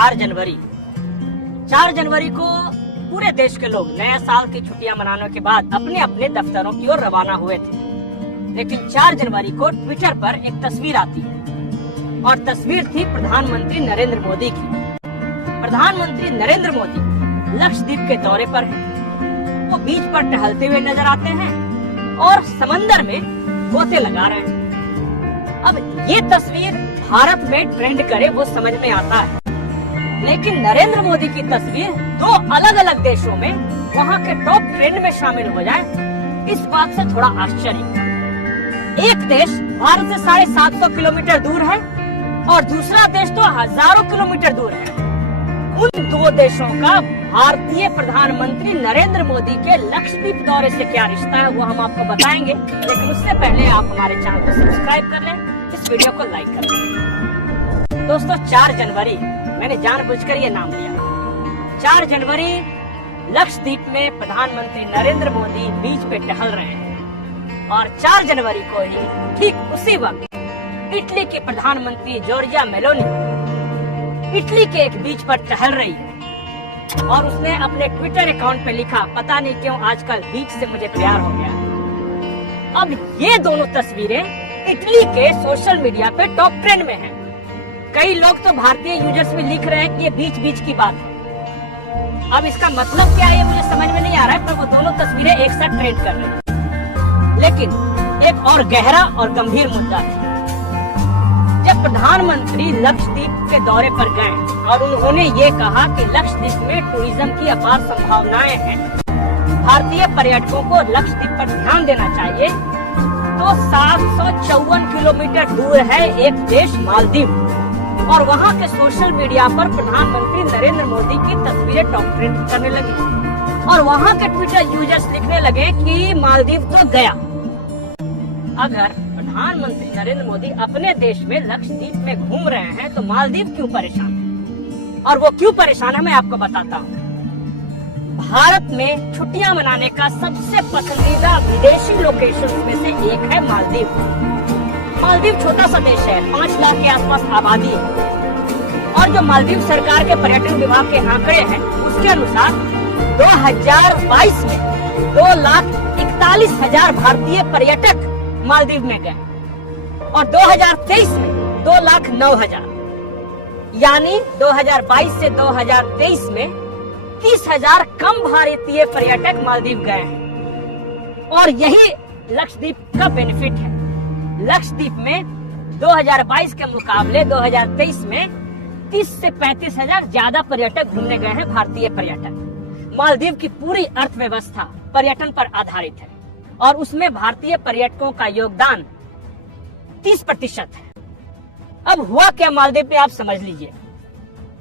4 जनवरी 4 जनवरी को पूरे देश के लोग नया साल की छुट्टियां मनाने के बाद अपने अपने दफ्तरों की ओर रवाना हुए थे। लेकिन 4 जनवरी को ट्विटर पर एक तस्वीर आती है और तस्वीर थी प्रधानमंत्री नरेंद्र मोदी की। प्रधानमंत्री नरेंद्र मोदी लक्षद्वीप के दौरे पर हैं। वो बीच पर टहलते हुए नजर आते हैं और समंदर में गोते लगा रहे हैं। अब ये तस्वीर भारत में ट्रेंड करे वो समझ में आता है, लेकिन नरेंद्र मोदी की तस्वीर 2 अलग अलग देशों में वहाँ के टॉप ट्रेंड में शामिल हो जाए, इस बात से थोड़ा आश्चर्य। एक देश भारत से 750 किलोमीटर दूर है और दूसरा देश तो हजारों किलोमीटर दूर है। उन 2 देशों का भारतीय प्रधानमंत्री नरेंद्र मोदी के लक्षद्वीप दौरे से क्या रिश्ता है वो हम आपको बताएंगे, लेकिन उससे पहले आप हमारे चैनल को सब्सक्राइब कर लें, इस वीडियो को लाइक कर लें। दोस्तों 4 जनवरी मैंने जानबूझकर ये नाम लिया। 4 जनवरी लक्षद्वीप में प्रधानमंत्री नरेंद्र मोदी बीच पे टहल रहे हैं और 4 जनवरी को ही ठीक उसी वक्त इटली के प्रधानमंत्री जॉर्जिया मेलोनी इटली के एक बीच पर टहल रही है और उसने अपने ट्विटर अकाउंट पे लिखा, पता नहीं क्यों आजकल बीच से मुझे प्यार हो गया। अब ये दोनों तस्वीरें इटली के सोशल मीडिया पे टॉप ट्रेंड में हैं। कई लोग तो भारतीय यूजर्स में लिख रहे हैं कि ये बीच बीच की बात है। अब इसका मतलब क्या है मुझे समझ में नहीं आ रहा है, पर वो दोनों तस्वीरें एक साथ ट्रेंड कर रही हैं। लेकिन एक और गहरा और गंभीर मुद्दा है। जब प्रधानमंत्री लक्षद्वीप के दौरे पर गए और उन्होंने ये कहा कि लक्षद्वीप में टूरिज्म की अपार संभावनाएं हैं, भारतीय पर्यटकों को लक्षद्वीप पर ध्यान देना चाहिए, तो 754 किलोमीटर दूर है एक देश मालदीव और वहाँ के सोशल मीडिया पर प्रधानमंत्री नरेंद्र मोदी की तस्वीरें टॉप ट्रेंड करने लगी और वहाँ के ट्विटर यूजर्स लिखने लगे कि मालदीव तो गया। अगर प्रधानमंत्री नरेंद्र मोदी अपने देश में लक्षद्वीप में घूम रहे हैं तो मालदीव क्यों परेशान है? और वो क्यों परेशान है मैं आपको बताता हूँ। भारत में छुट्टियां मनाने का सबसे पसंदीदा विदेशी लोकेशन में से एक है मालदीव। मालदीव छोटा सा देश है, 5 लाख के आसपास आबादी है और जो मालदीव सरकार के पर्यटन विभाग के आंकड़े हैं उसके अनुसार 2022 में 2,41,000 भारतीय पर्यटक मालदीव में गए और 2023 में 2,09,000, यानी 2022 से 2023 में 30,000 कम भारतीय पर्यटक मालदीव गए हैं। और यही लक्षद्वीप का बेनिफिट है। लक्षद्वीप में 2022 के मुकाबले 2023 में 30 से 35,000 ज्यादा पर्यटक घूमने गए हैं, भारतीय पर्यटक। मालदीव की पूरी अर्थव्यवस्था पर्यटन पर आधारित है और उसमें भारतीय पर्यटकों का योगदान 30% है। अब हुआ क्या मालदीव में आप समझ लीजिए।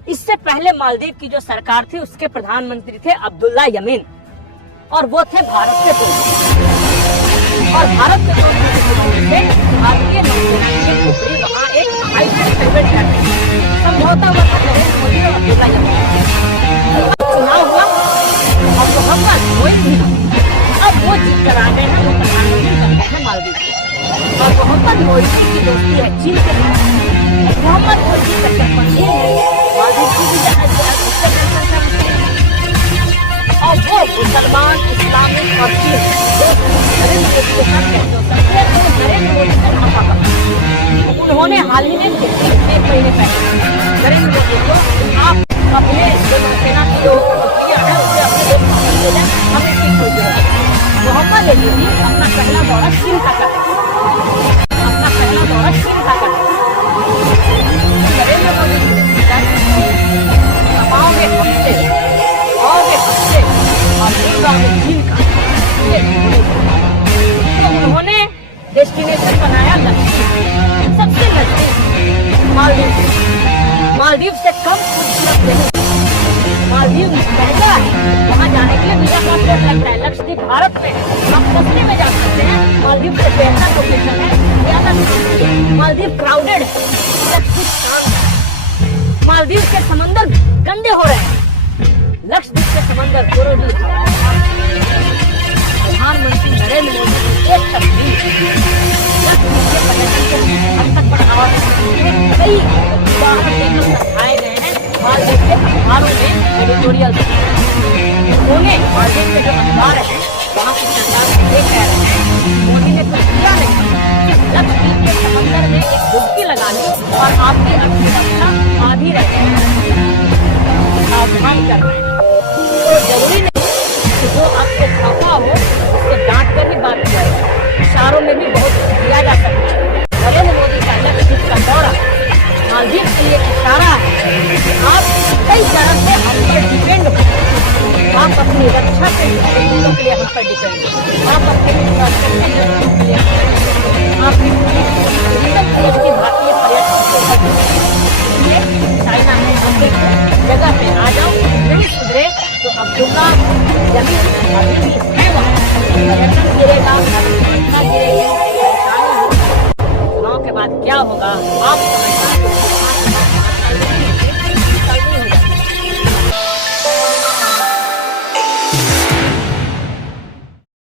इससे पहले मालदीव की जो सरकार थी उसके प्रधानमंत्री थे अब्दुल्ला यमीन और वो थे भारत के दोस्त और भारत के दोस्त भारतीय नौसेना की टुकड़ी वहाँ एक हाइब्रिड फेवरेट करते हैं। समझौता हुआ था नरेंद्र मोदी और अब्दुल्ला यमीन। चुनाव हुआ और मोहम्मद मोइजी अब वो जीत कर आ गए हैं, वो प्रधानमंत्री बन गए हैं मालदीव के और मोहम्मद मोइजी की दोस्ती है चीन के साथ। मोहम्मद मोइजी का चक्कर ये है मालदीव की भी और वो मुसलमान, इस्लामिक और चीन नरेंद्र मोदी के साथ नरेंद्र मोदी का नापा कर उन्होंने हाल ही में 1 महीने पहले नरेंद्र मोदी को आप अपने सेना की जो प्रक्रिया है उसे अपने देश में ले जाए, हमें ठीक हो जाए। मोहम्मद अली अपना पहला दौरा चीन का कर नरेंद्र मोदी और चीन का तो उन्होंने डेस्टिनेशन बनाया लक्षद्वीप, सबसे नजदीक मालदीव से कम खूबसूरत नहीं। मालदीव महंगा है, वहाँ जाने के लिए वीजा का रेट लगता है। लक्षद्वीप भारत में हम सस्ते में जा सकते हैं, मालदीव से बेहतर लोकेशन है, ज्यादा मालदीव क्राउडेड है, लक्षद्वीप शांत है। मालदीव के समंदर गंदे हो रहे हैं, लक्षद्वीप के समंदर प्रधानमंत्री नरेंद्र मोदी की एक तस्वीर लक्षद्वीप के पर्यटन को हद तक बढ़ावा देने के लिए कई उदाहरण देकर समझाए गए हैं हाल देखिए अखबारों में एडिटोरियल उन्होंने मालदीव के जो अखबार है वहाँ की सरकार ये कह रहे हैं मोदी ने कुछ किया नहीं, लक्षद्वीप के समंदर में एक डुबकी लगा ली और आपकी अर्थव्यवस्था आधी रह गई। आप काम कर रहे हैं तो जरूरी नहीं कि जो आपको खफा हो उससे डांट कर ही बात किया जाए, इशारों में भी बहुत किया जा सकता है। नरेंद्र मोदी का लक्षद्वीप का दौरा मालदीव के लिए इशारा है कि आप कई तरह से हम पर डिपेंड हो, आप अपनी रक्षा के चीजों के लिए हम पर डिपेंड हो, आप अपने इंफ्रास्ट्रक्चर के लिए आप की भारतीय पर्यटन चाइना में जगह पे आ जाओ, नहीं सुधरे तो अब्दुल्ला जमीन अभी भी है वहाँ, पर्यटन गिरेगा, गिरेगी, चुनाव के बाद क्या होगा आप समझ